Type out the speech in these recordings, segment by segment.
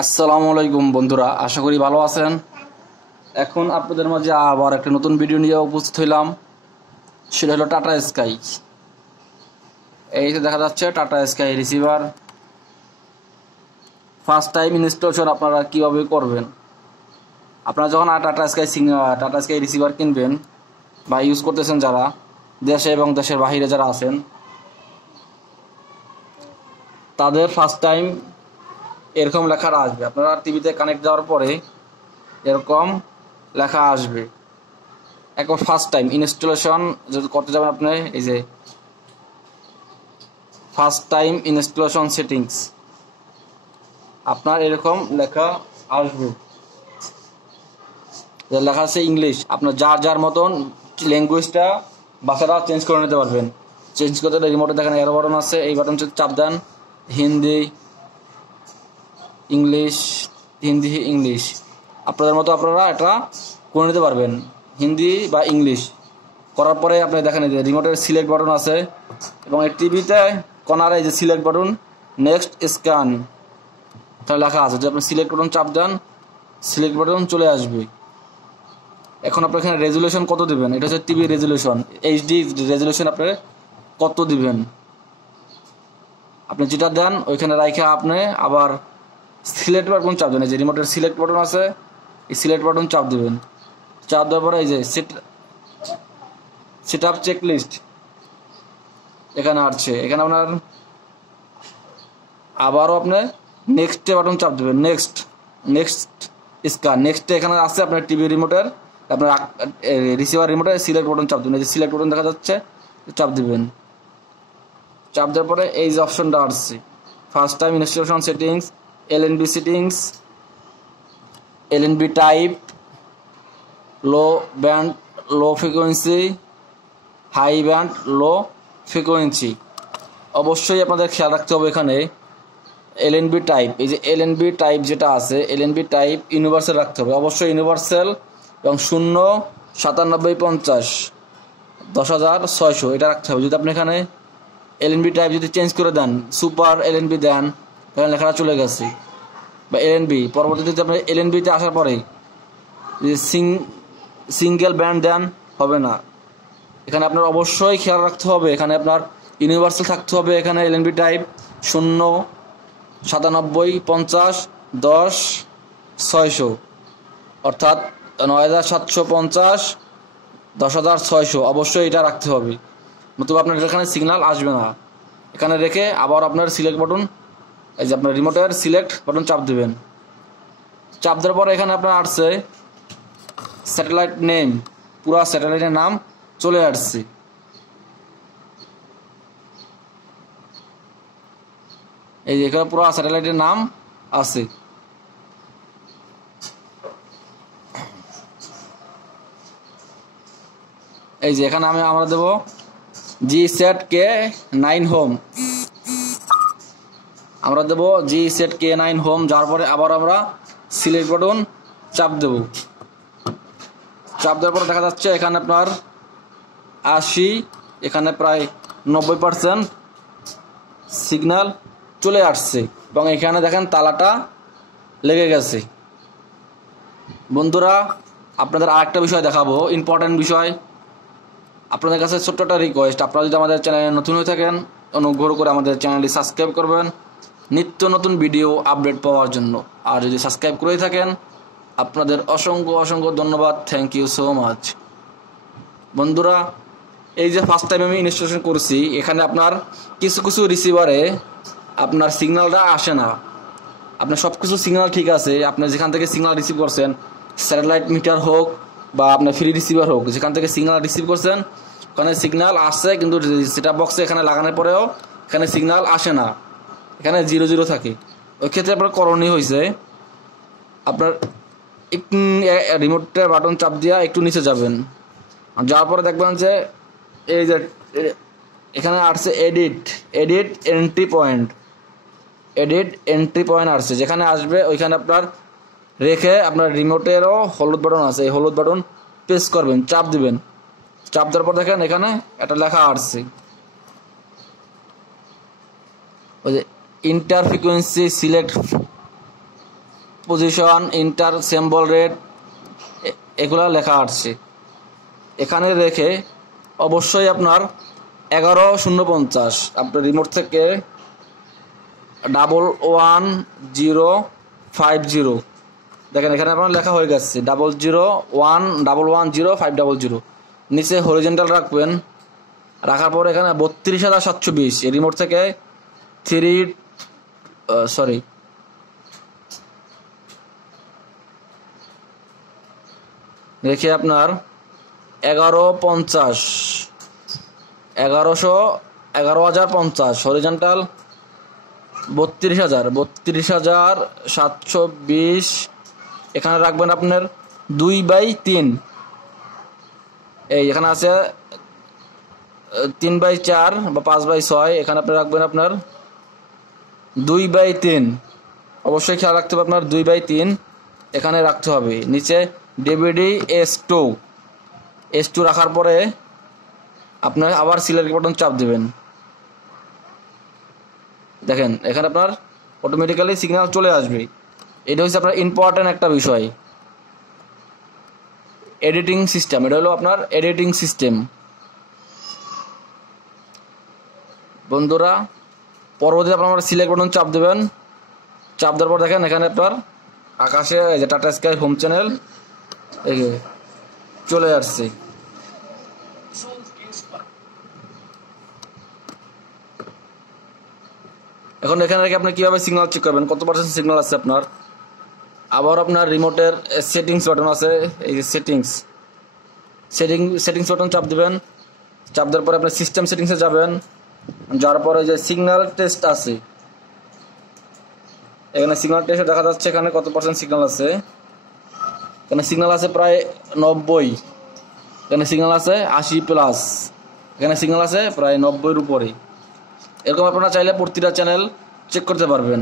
আসসালামু আলাইকুম বন্ধুরা, আশা করি ভালো আছেন। এখন আপনাদের মাঝে আবার একটা নতুন ভিডিও নিয়ে উপস্থিত হইলাম। সেটা হলো টাটা স্কাই। এই যে দেখা যাচ্ছে tata sky receiver. First time installation আপনারা কিভাবে করবেন। আপনারা যখন টাটা স্কাই রিসিভার কিনবেন বা ইউজ করতেছেন, যারা দেশে এবং দেশের বাহিরে যারা আছেন, তাদের ফার্স্ট টাইম এরকম লেখা আসবে। আপনারা টিভিতে কানেক্ট দেওয়ার পরে এরকম লেখা আসবে। একবার ফার্স্ট টাইম ইনস্টলেশন যদি করতে যাবেন আপনি, এই যে ফার্স্ট টাইম ইনস্টলেশন সেটিংস, আপনার এরকম লেখা আসবে। লেখা আছে ইংলিশ। আপনার যার যার মতন ল্যাঙ্গুয়েজটা ভাষাটা চেঞ্জ করে নিতে পারবেন। চেঞ্জ করতে রিমোটে দেখেন এরো বাটন আছে, এই বাটন চাপ দেন। হিন্দি, ইংলিশ আপনাদের মতো আপনারা এটা করে নিতে পারবেন, হিন্দি বা ইংলিশ। করার পরে আপনি দেখেন এই যে রিমোটের সিলেক্ট বাটন আছে এবং এই টিভিতে কর্নারে এই যে সিলেক্ট বাটন, নেক্সট স্ক্যান তাহলে লেখা আছে। যে আপনি সিলেক্ট বাটন চাপ দেন, সিলেক্ট বাটন চলে আসবে। এখন আপনি এখানে রেজুলেশন কত দিবেন, এটা হচ্ছে টিভি রেজুলেশন, এইচডি রেজুলেশন আপনি কত দিবেন। আপনি যেটা দেন ওইখানে রাখে আপনি আবার সিলেক্ট বাটন চাপ দেবেন। এই যে রিমোটের সিলেক্ট বাটন আছে, এই সিলেক্ট বাটন চাপ দেবেন। চাপ দেওয়ার পরে এই যে সেট আপ চেক লিস্ট এখানে আসছে। এখানে আপনার আবারও আপনি নেক্সট বাটন চাপ দেবেন। নেক্সট স্ক্যান নেক্সট এখানে আসছে আপনার টিভি রিমোটের, আপনার রিসিভার রিমোটের সিলেক্ট বাটন চাপ দেবেন। এই যে সিলেক্ট বাটন দেখা যাচ্ছে, চাপ দিবেন। চাপ দেওয়ার পরে এই যে অপশনটা আসছে, first time installation settings, LNB settings, LNB type, low band low frequency, high band low frequency. অবশ্যই আপনাদের খেয়াল রাখতে হবে এখানে এলএনবি টাইপ, এই যে এলএনবি টাইপ যেটা আছে, এলএনবি টাইপ ইউনিভার্সাল রাখতে হবে অবশ্যই, ইউনিভার্সাল এবং 09750 10600 এটা রাখতে হবে। যদি আপনি এখানে এলএনবি টাইপ যদি চেঞ্জ করে দেন, সুপার এলএনবি দেন, তাহলে লেখাটা চলে গেছে। বা এলএনবি পরবর্তীতে আপনি এলএনবিতে আসার পরে সিঙ্গেল ব্যান্ড দেন, হবে না। এখানে আপনার অবশ্যই খেয়াল রাখতে হবে, এখানে আপনার ইউনিভার্সাল থাকতে হবে। এখানে এলএনবি টাইপ 09750 10600 অর্থাৎ 9750 10600 অবশ্যই এটা রাখতে হবে, নতুবা আপনার এখানে সিগন্যাল আসবে না। এখানে রেখে আবার আপনার সিলেক্ট বাটন, এই যে আপনার রিমোটের সিলেক্ট বাটন চাপ দেবেন। চাপ দেওয়ার পর এখানে আপনার আসছে স্যাটেলাইট নেম, পুরো স্যাটেলাইটের নাম চলে আসছে। এই যে এখানে পুরো স্যাটেলাইটের নাম আছে। এই যে এখানে আমরা দেব G7K9 হোম, আমরা দেব G7K9 হোম। যার পরে আবার আমরা সিলেক্ট বাটন চাপ দেব। চাপ দেওয়ার পরে দেখা যাচ্ছে এখানে আপনার 80, এখানে প্রায় 90% সিগন্যাল চলে আসছে এবং এখানে দেখেন তালাটা লেগে গেছে। বন্ধুরা, আপনাদের আরেকটা বিষয় দেখাবো, ইম্পর্টেন্ট বিষয়। আপনাদের কাছে ছোট্ট একটা রিকোয়েস্ট, আপনারা যদি আমাদের চ্যানেলে নতুন হয়ে থাকেন, অনুগ্রহ করে আমাদের চ্যানেলটি সাবস্ক্রাইব করবেন নিত্য নতুন ভিডিও আপডেট পাওয়ার জন্য। আর যদি সাবস্ক্রাইব করে থাকেন, আপনাদের অসংখ্য ধন্যবাদ, থ্যাংক ইউ সো মাচ। বন্ধুরা, এই যে ফার্স্ট টাইম আমি ইনস্টলেশন করছি, এখানে আপনার কিছু রিসিভারে আপনার সিগন্যালটা আসে না। আপনার সব কিছু সিগন্যাল ঠিক আছে, আপনার যেখান থেকে সিগন্যাল রিসিভ করছেন, স্যাটেলাইট মিটার হোক বা আপনার ফ্রি রিসিভার হোক, যেখান থেকে সিগন্যাল রিসিভ করছেন ওখানে সিগন্যাল আসছে, কিন্তু সেট আপ বক্সে এখানে লাগানোর পরেও এখানে সিগন্যাল আসে না, এখানে 0 থাকে। ওই ক্ষেত্রে আপনার করণীয় হয়েছে, আপনার একটু রিমোটের বাটন চাপ দিয়া একটু নিচে যাবেন। যাওয়ার পরে দেখবেন যে এই যে এখানে আসছে এডিট এন্ট্রি পয়েন্ট আসছে। যেখানে আসবে ওইখানে আপনার রেখে আপনার রিমোটেরও হলুদ বাটন আছে, এই হলুদ বাটন প্রেস করবেন, চাপ দিবেন। চাপ দেওয়ার পর দেখেন এখানে একটা লেখা আসছে, ওই যে inter frequency select position, inter, symbol rate এগুলা লেখা আছে। এখানে রেখে অবশ্যই আপনার 11050 আপনার রিমোট থেকে 11050 দেখেন এখানে আপনার লেখা হয়ে গেছে 001110500। নিচে হরিজেন্টাল রাখবেন, রাখার পর এখানে 32720 এই রিমোট থেকে রেখে আপনার 11050 হরিজেন্টাল 32720 এখানে রাখবেন আপনার 2/3। এই এখানে আছে 3/4 বা 5/6, এখানে আপনি রাখবেন আপনার 2/3। অবশ্যই খেয়াল রাখতে হবে আপনার 2/3 এখানে রাখতে হবে। নিচে ডিভিডি S2 রাখার পরে আপনার আবার সিলেক্ট বাটন চাপ দেবেন। দেখেন এখানে আপনার অটোমেটিক্যালি সিগন্যাল চলে আসবে। এটা হচ্ছে আপনার ইম্পর্টেন্ট একটা বিষয়, এডিটিং সিস্টেম। এটা হলো আপনার এডিটিং সিস্টেম। বন্ধুরা পরবর্তীতে আপনারা সিলেক্ট বাটন চাপ দেবেন। চাপ দেওয়ার পর দেখেন এখানে আপনার আকাশে যে টাটা স্কাই হোম চ্যানেল চলে আসছে। এখন এখানে রেখে আপনি কিভাবে সিগন্যাল চেক করবেন, কত পার্সেন্ট সিগন্যাল আছে আপনার। আবার আপনার রিমোটের সেটিংস বাটন আছে, এই যে সেটিংস বাটন চাপ দিবেন। চাপ দেওয়ার পরে আপনি সিস্টেম সেটিংসে যাবেন, যাওয়ার পরে যে সিগন্যাল টেস্ট আছে, এখানে সিগন্যাল টেস্টে দেখা যাচ্ছে এখানে কত পার্সেন্ট সিগন্যাল আছে। এখানে সিগন্যাল আছে প্রায় 90, এখানে সিগন্যাল আছে 80+, এখানে সিগন্যাল আছে প্রায় 90-এর উপরে। এরকম আপনারা চাইলে প্রতিটা চ্যানেল চেক করতে পারবেন।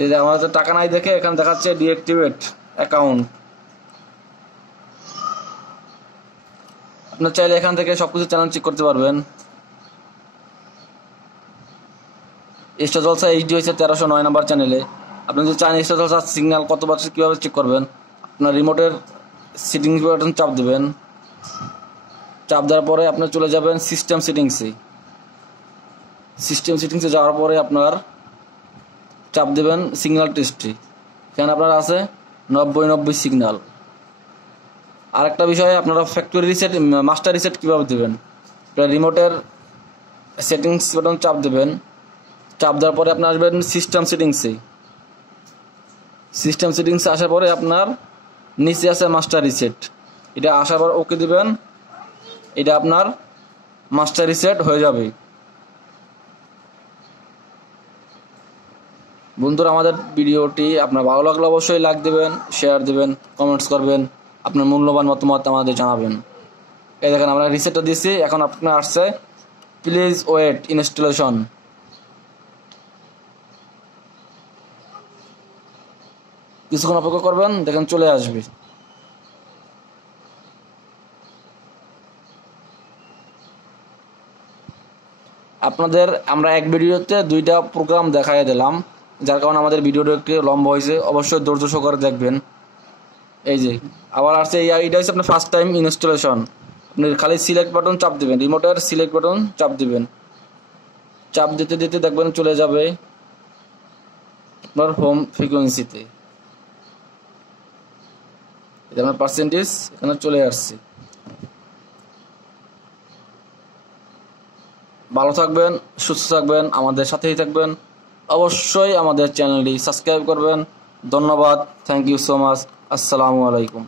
এই যে আমাদের টাকা নাই দেখে এখানে দেখাচ্ছে ডিঅ্যাক্টিভেট অ্যাকাউন্ট। আপনার চাইলে এখান থেকে সবকিছু চ্যানেল চেক করতে পারবেন। স্টার জলসা এইচডি হয়েছে 1309 নাম্বার চ্যানেলে। আপনি যদি চান স্টার জলসা সিগন্যাল কত পার্সেন্ট কীভাবে চেক করবেন, আপনার রিমোটের সেটিংস বাটন চাপ দেবেন। চাপ দেওয়ার পরে আপনি চলে যাবেন সিস্টেম সেটিংসে যাওয়ার পরে আপনার চাপ দেবেন সিগন্যাল টেস্টে। এখানে আপনার আছে 90 সিগন্যাল। আরেকটা বিষয়, আপনারা ফ্যাক্টরি রিসেট, মাস্টার রিসেট কীভাবে দেবেন। রিমোটের সেটিংস বাটন চাপ দেবেন। চাপ দেওয়ার পরে আপনি আসবেন সিস্টেম সেটিংসে আসার পরে আপনার নিচে আছে মাস্টার রিসেট, এটা আসার পর ওকে দিবেন। এটা আপনার মাস্টার রিসেট হয়ে যাবে। বন্ধুরা আমাদের ভিডিওটি আপনার ভালো লাগলে অবশ্যই লাইক দেবেন, শেয়ার দেবেন, কমেন্টস করবেন, আপনার মূল্যবান মতামত আমাদের জানাবেন। এই দেখেন আমরা রিসেটটা দিচ্ছি, এখন আপনার আসছে প্লিজ ওয়েট ইনস্টলেশন। কিছুক্ষণ অপেক্ষা করবেন, দেখেন চলে আসবে। আপনাদের আমরা এক ভিডিওতে 2টা প্রোগ্রাম দেখাই দিলাম, যার কারণে আমাদের ভিডিওটা একটু লম্বা হয়েছে। অবশ্যই ধৈর্য সহকারে দেখবেন। এই যে আবার আসছে, এইটা হচ্ছে আপনার ফার্স্ট টাইম ইনস্টলেশন। আপনি খালি সিলেক্ট বাটন চাপ দিবেন, রিমোটের সিলেক্ট বাটন চাপ দিবেন। চাপ দিতে দিতে দেখবেন চলে যাবে আপনার হোম ফ্রিকোয়েন্সিতে। এটা আপনার পার্সেন্টেজ এখানে চলে আসছে। ভালো থাকবেন, সুস্থ থাকবেন, আমাদের সাথেই থাকবেন। অবশ্যই আমাদের চ্যানেলটি সাবস্ক্রাইব করবেন। ধন্যবাদ, থ্যাংক ইউ সো মাচ। আসসালামু আলাইকুম।